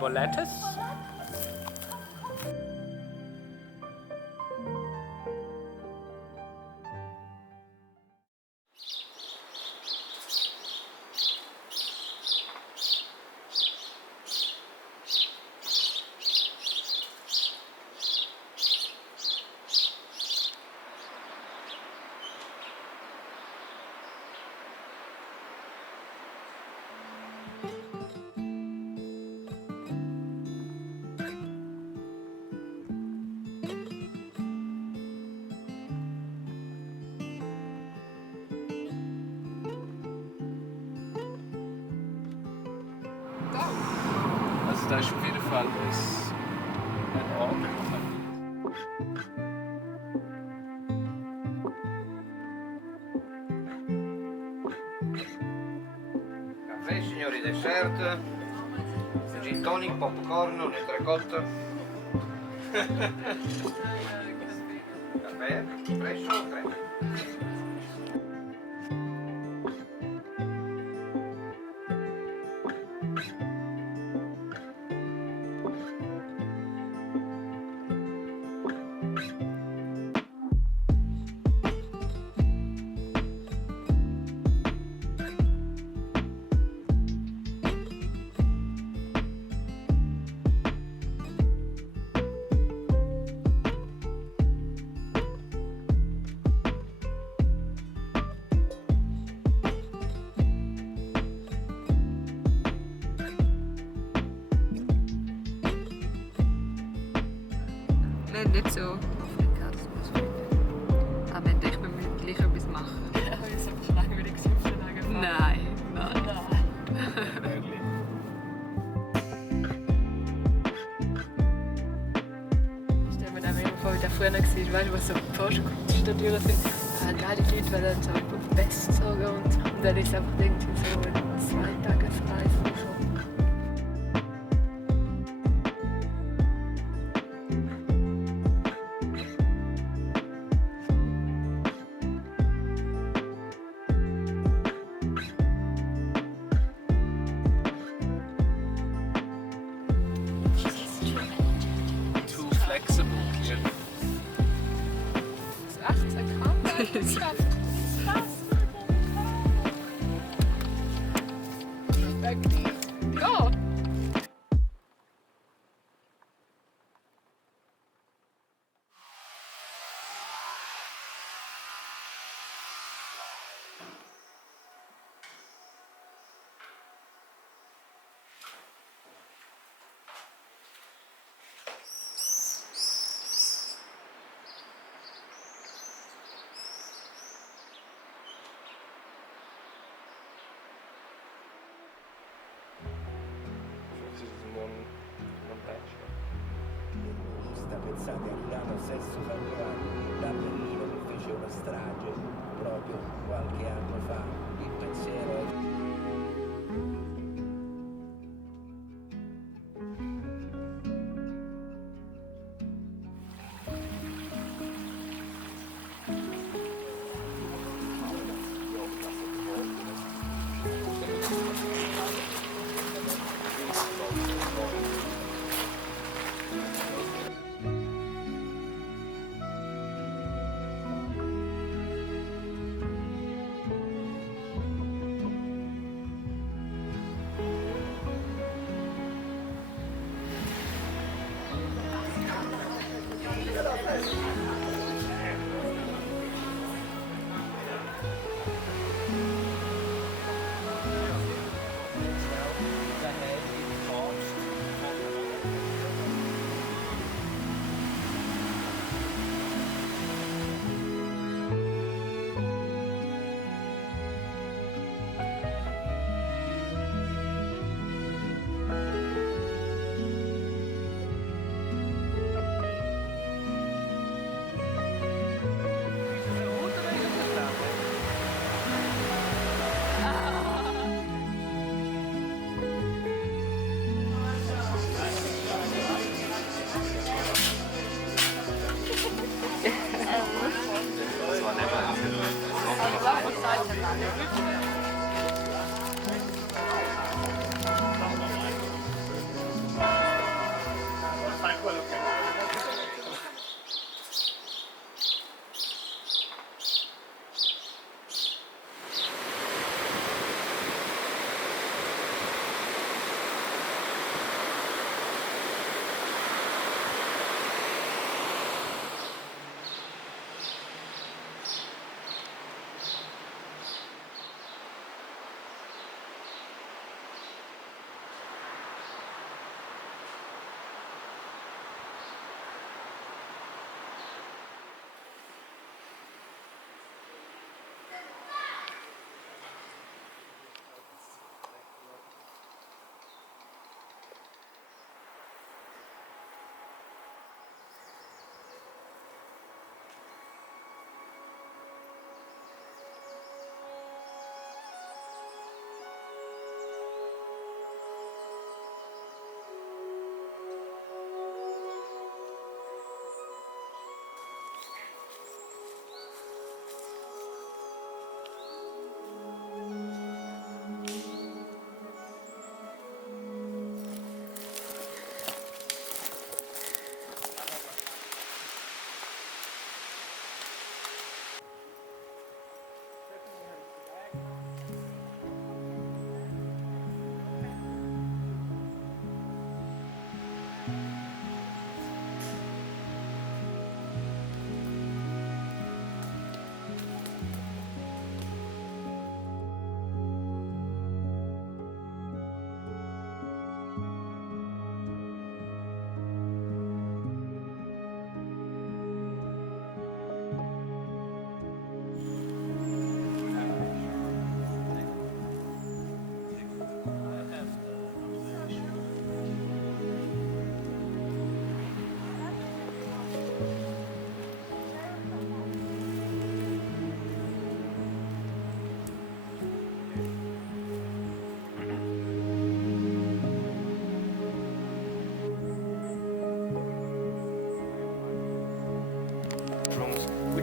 aber Lettuce. Also da ist auf jeden Fall ein Ort. Caffè signori, dessert, gin tonic, popcorn, un'altra cotta. Caffè, espresso, crema. Nein, nicht so. Aber wenn ich will gleich etwas machen. Ja, ich ist einfach langweilig auf der Lagerfahrt. Nein, nein. Stell mir mir vor, wie der früher war, weißt du, was so Poststatüren sind. Alle Leute wollen so Best sagen und dann ist einfach irgendwie so eine 2-Tagesreise oder so. Too flexible. Ja. Das ist 18 Gramm. Ja. Sta pensate a Milano Sesto San Giovanni, da Berlino che fece una strage proprio qualche anno fa. Il pensiero è...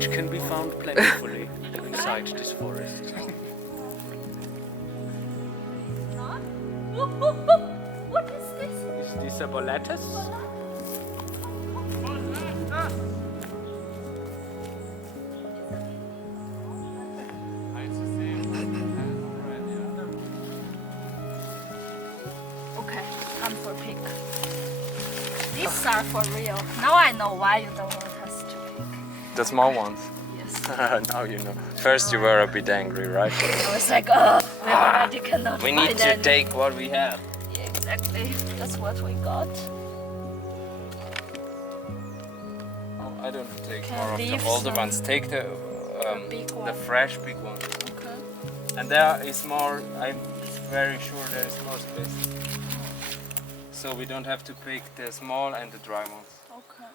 which can be found plentifully inside this forest. What is this? Is this a boletus? Okay, time for pick. These are for real. Now I know why you don't want us to pick. The small ones. Yes. Now you know. First you were a bit angry, right? I was like, oh, we already cannot We need find to any. take what we have. Yeah, exactly. That's what we got. Oh, I don't take Okay, more of the leave older some. ones. Take the big the one. fresh big one. Okay. And there is more. I'm very sure there is more space. So we don't have to pick the small and the dry ones. Okay.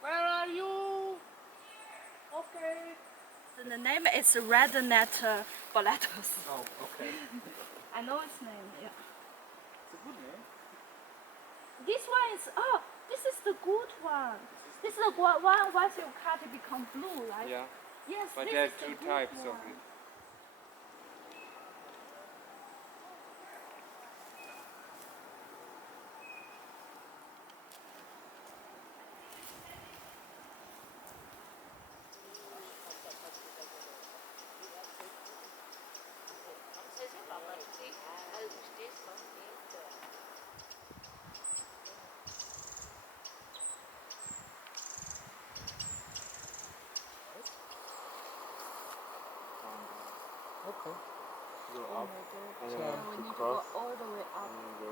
Where are you? Okay. The name is Red Net Boletus. Oh, okay. I know its name, yeah. It's a good name. This one is, oh, this is the good one. This is the one, once you cut it become blue, right? Yeah. Yes, But this there are is the two good types of one. it. Okay. Go up. And then We to need to cross. go all the way up. And then go.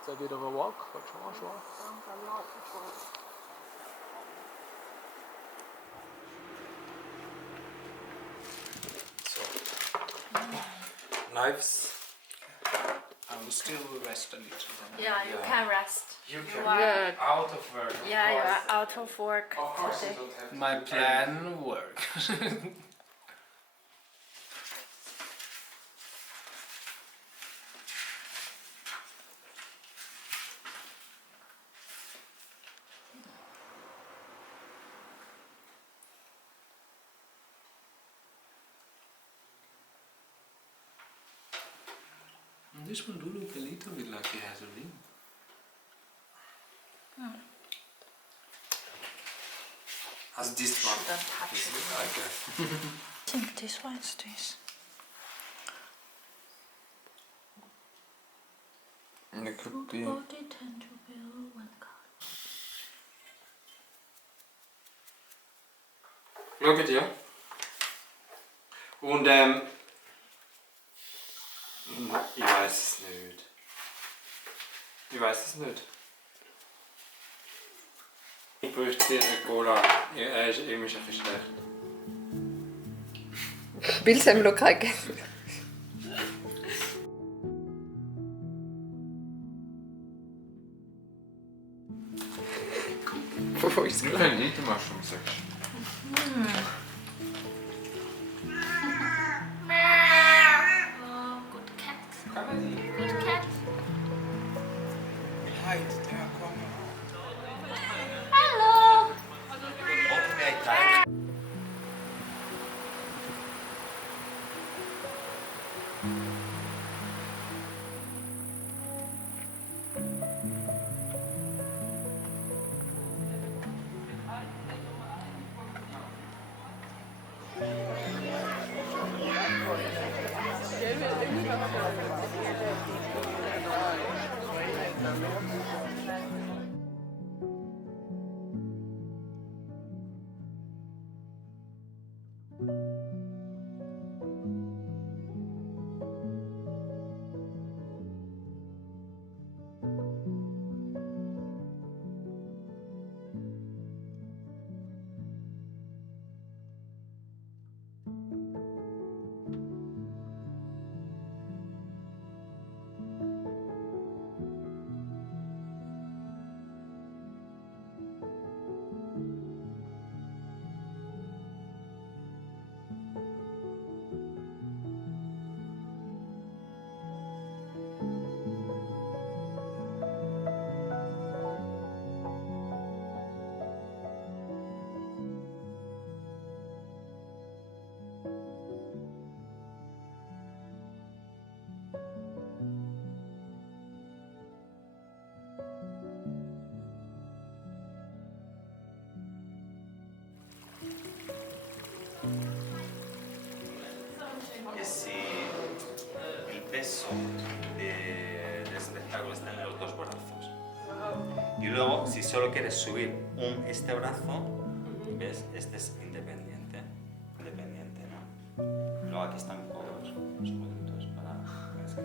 It's a bit of a walk, but sure. Sounds a lot for So, knives. I will still rest a little. Yeah, you can rest. You can are- out of work. Yeah, you are out of work Of course, today. you don't have to My do plan worked. This one do look a little bit like it has a ring. As this one. Don't touch Is it. it like a I think this one is this. It could be. Body tend to be one color. Look at you. Und ich weiß es nicht. Ich weiß es nicht. Ich bräuchte dir eine Cola. Er ist ein bisschen schlecht. Bildsemmel kake. Wo ist Wir können nicht machen, sagst du. Oh, good cat. Good cat. Hello. obstáculo está en los dos brazos. Y luego, si solo quieres subir este brazo, ¿ves? Este es independiente, ¿no? Luego aquí están todos los coditos para... ¿ves que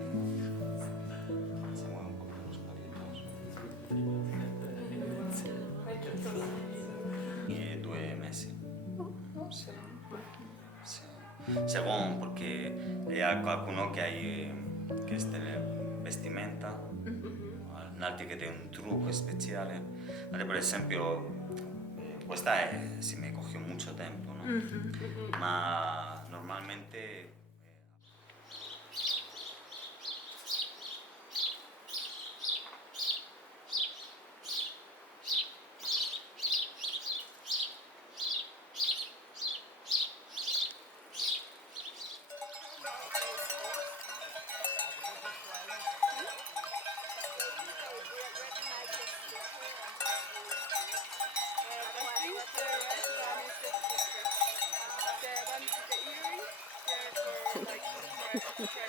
se mueven un poco los coditos? Y 2 mesi. Sì. Sì. Según, perché hay qualcuno que vestimenta, altri che tiene un trucco speciale. Per esempio, questa si me cogió mucho tiempo, ¿no? Ma normalmente... The